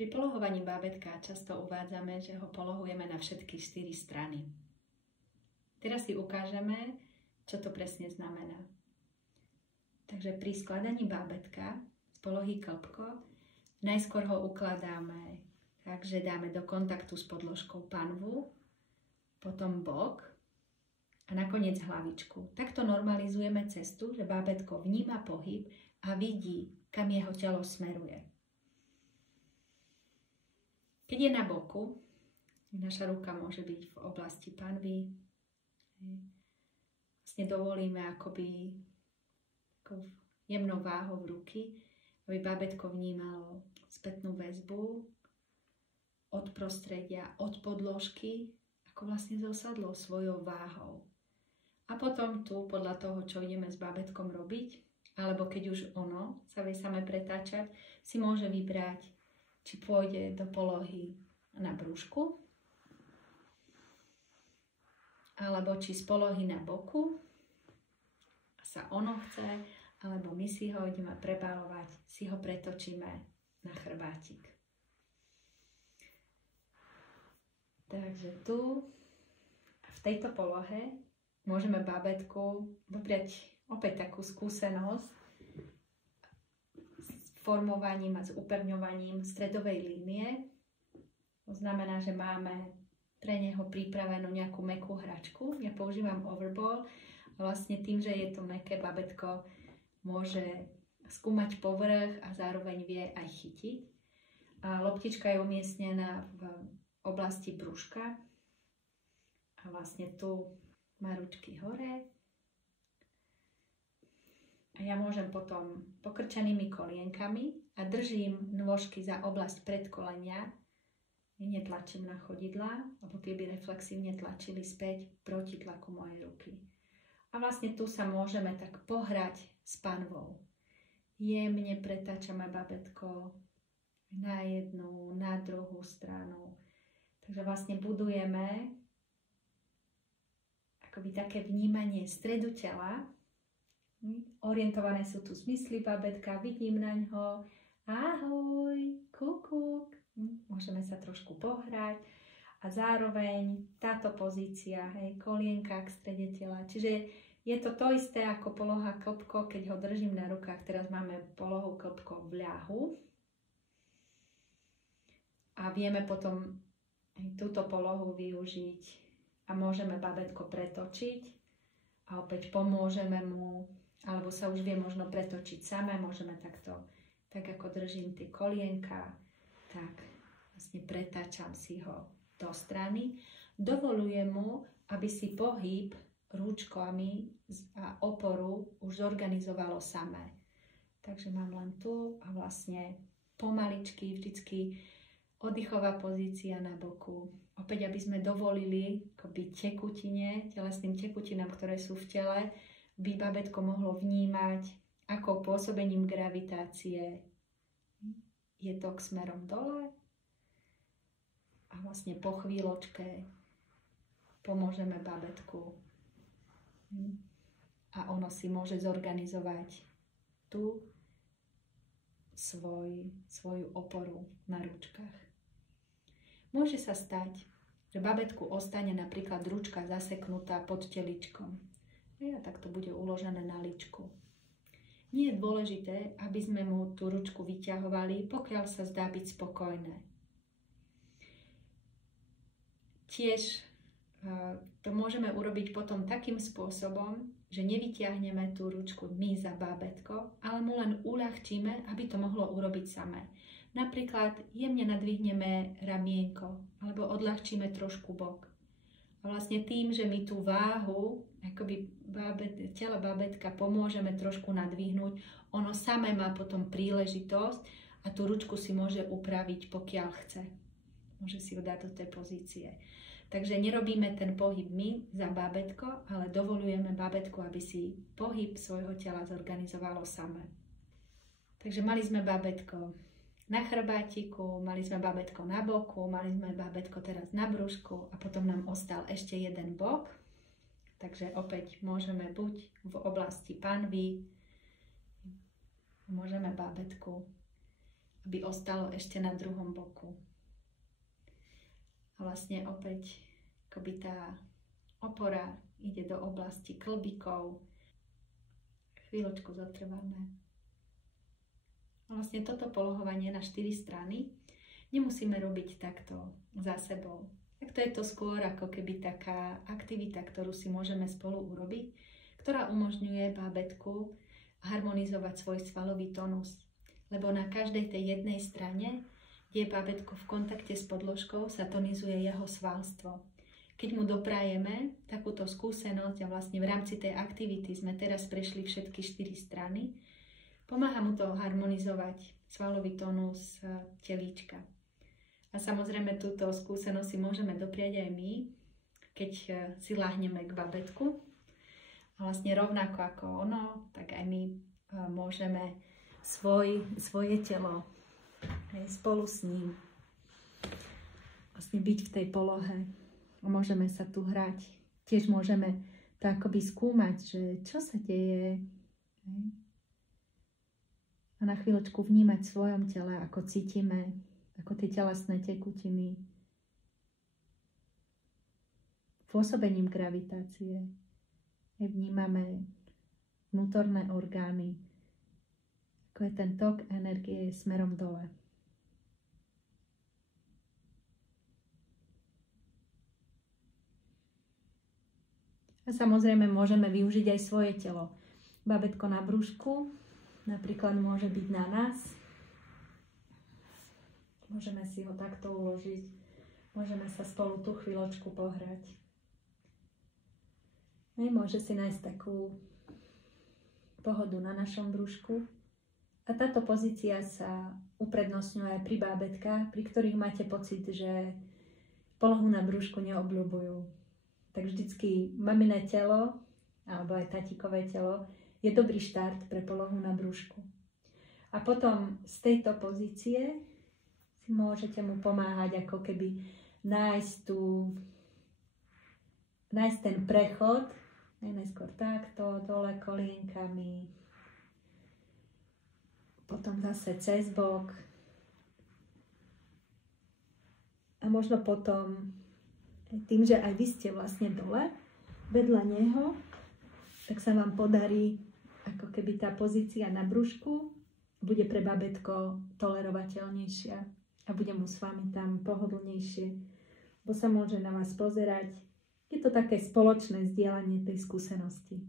Pri polohovaní bábätka často uvádzame, že ho polohujeme na všetky 4 strany. Teraz si ukážeme, čo to presne znamená. Takže pri skladaní bábätka z polohy klbko najskôr ho ukladáme tak, že dáme do kontaktu s podložkou panvu, potom bok a nakoniec hlavičku. Takto normalizujeme cestu, že bábätko vníma pohyb a vidí, kam jeho telo smeruje. Keď je na boku, naša ruka môže byť v oblasti panvy. Vlastne dovolíme akoby jemnou váhou ruky, aby bábätko vnímalo spätnú väzbu od prostredia, od podložky, ako vlastne zosadlo svojou váhou. A potom tu, podľa toho, čo ideme s bábätkom robiť, alebo keď už ono sa vie same pretáčať, si môže vybrať, či pôjde do polohy na brúšku, alebo či z polohy na boku sa ono chce, alebo my si ho ideme prebálovať, si ho pretočíme na chrbátik. Takže tu, v tejto polohe, môžeme bábätku dopriať opäť takú skúsenosť s formovaním a s upevňovaním stredovej línie. To znamená, že máme pre neho pripravenú nejakú mäkkú hračku. Ja používam overball a vlastne tým, že je to mäkké, bábätko môže skúmať povrch a zároveň vie aj chytiť. A loptička je umiestnená v oblasti brúška a vlastne tu má ručky hore. A ja môžem potom pokrčenými kolienkami a držím nôžky za oblasť predkolenia. Netlačím na chodidlá, lebo tie by reflexívne tlačili späť proti tlaku mojej ruky. A vlastne tu sa môžeme tak pohrať s panvou. Jemne pretáčame bábätko na jednu, na druhú stranu. Takže vlastne budujeme akoby také vnímanie stredu tela. Orientované sú tu zmysly bábätka, vidím na ňo, ahoj, kukuk, môžeme sa trošku pohrať a zároveň táto pozícia, hej, kolienka k strede tela, čiže je to to isté ako poloha klbko, keď ho držím na rukách, teraz máme polohu klbko v ľahu a vieme potom túto polohu využiť a môžeme bábätko pretočiť a opäť pomôžeme mu, alebo sa už vie možno pretočiť samé, môžeme takto, tak ako držím tie kolienka, tak vlastne pretáčam si ho do strany. Dovolujem mu, aby si pohyb rúčkami a oporu už zorganizovalo samé. Takže mám len tu a vlastne pomaličky, vždycky oddychová pozícia na boku. Opäť, aby sme dovolili akoby tekutine, telesným tekutinám, ktoré sú v tele, by bábätko mohlo vnímať, akou pôsobením gravitácie je tok smerom dole. A vlastne po chvíľočke pomôžeme bábätku a ono si môže zorganizovať tu svoju oporu na ručkách. Môže sa stať, že bábätku ostane napríklad ručka zaseknutá pod teličkom. A tak to bude uložené na líčku. Nie je dôležité, aby sme mu tú ručku vyťahovali, pokiaľ sa zdá byť spokojné. Tiež to môžeme urobiť potom takým spôsobom, že nevyťahneme tú ručku my za bábätko, ale mu len uľahčíme, aby to mohlo urobiť samé. Napríklad jemne nadvihneme ramienko alebo odľahčíme trošku bok. A vlastne tým, že my tú váhu akoby tela bábätka pomôžeme trošku nadvihnúť, ono samé má potom príležitosť a tú ručku si môže upraviť, pokiaľ chce. Môže si ho dať do tej pozície. Takže nerobíme ten pohyb my za bábätko, ale dovolujeme bábätku, aby si pohyb svojho tela zorganizovalo samé. Takže mali sme bábätko na chrbátiku, mali sme bábätko na boku, mali sme bábätko teraz na brúšku a potom nám ostal ešte jeden bok. Takže opäť môžeme buď v oblasti panvy, môžeme bábätku aby ostalo ešte na druhom boku. A vlastne opäť akoby tá opora ide do oblasti klbíkov. Chvíľočku zotrváme. A vlastne toto polohovanie na 4 strany nemusíme robiť takto za sebou. Tak to je to skôr ako keby taká aktivita, ktorú si môžeme spolu urobiť, ktorá umožňuje bábätku harmonizovať svoj svalový tonus. Lebo na každej tej jednej strane, kde je bábätko v kontakte s podložkou, sa tonizuje jeho svalstvo. Keď mu doprajeme takúto skúsenosť a vlastne v rámci tej aktivity sme teraz prešli všetky 4 strany, pomáha mu to harmonizovať svalový tónus telíčka. A samozrejme túto skúsenosť si môžeme dopriať aj my, keď si láhneme k bábätku. A vlastne rovnako ako ono, tak aj my môžeme svoje telo spolu s ním vlastne byť v tej polohe. Môžeme sa tu hrať. Tiež môžeme to akoby skúmať, že čo sa deje. A na chvíľočku vnímať v svojom tele, ako cítime, ako tie telesné tekutiny. Pôsobením gravitácie. Vnímame vnútorné orgány, ako je ten tok energie smerom dole. A samozrejme môžeme využiť aj svoje telo. Bábätko na brúšku napríklad môže byť na nás. Môžeme si ho takto uložiť. Môžeme sa spolu tú chvíľočku pohrať. Môže si nájsť takú pohodu na našom brúšku. A táto pozícia sa uprednostňuje aj pri bábätkách, pri ktorých máte pocit, že polohu na brúšku neobľúbujú. Tak vždycky maminé telo, alebo aj tatíkové telo, je dobrý štart pre polohu na brúšku. A potom z tejto pozície si môžete mu pomáhať ako keby nájsť ten prechod, najskôr takto, dole kolienkami, potom zase cez bok a možno potom tým, že aj vy ste vlastne dole, vedľa neho, tak sa vám podarí ako keby tá pozícia na brúšku bude pre bábätko tolerovateľnejšia a bude mu s vami tam pohodlnejšie, bo sa môže na vás pozerať. Je to také spoločné zdieľanie tej skúsenosti.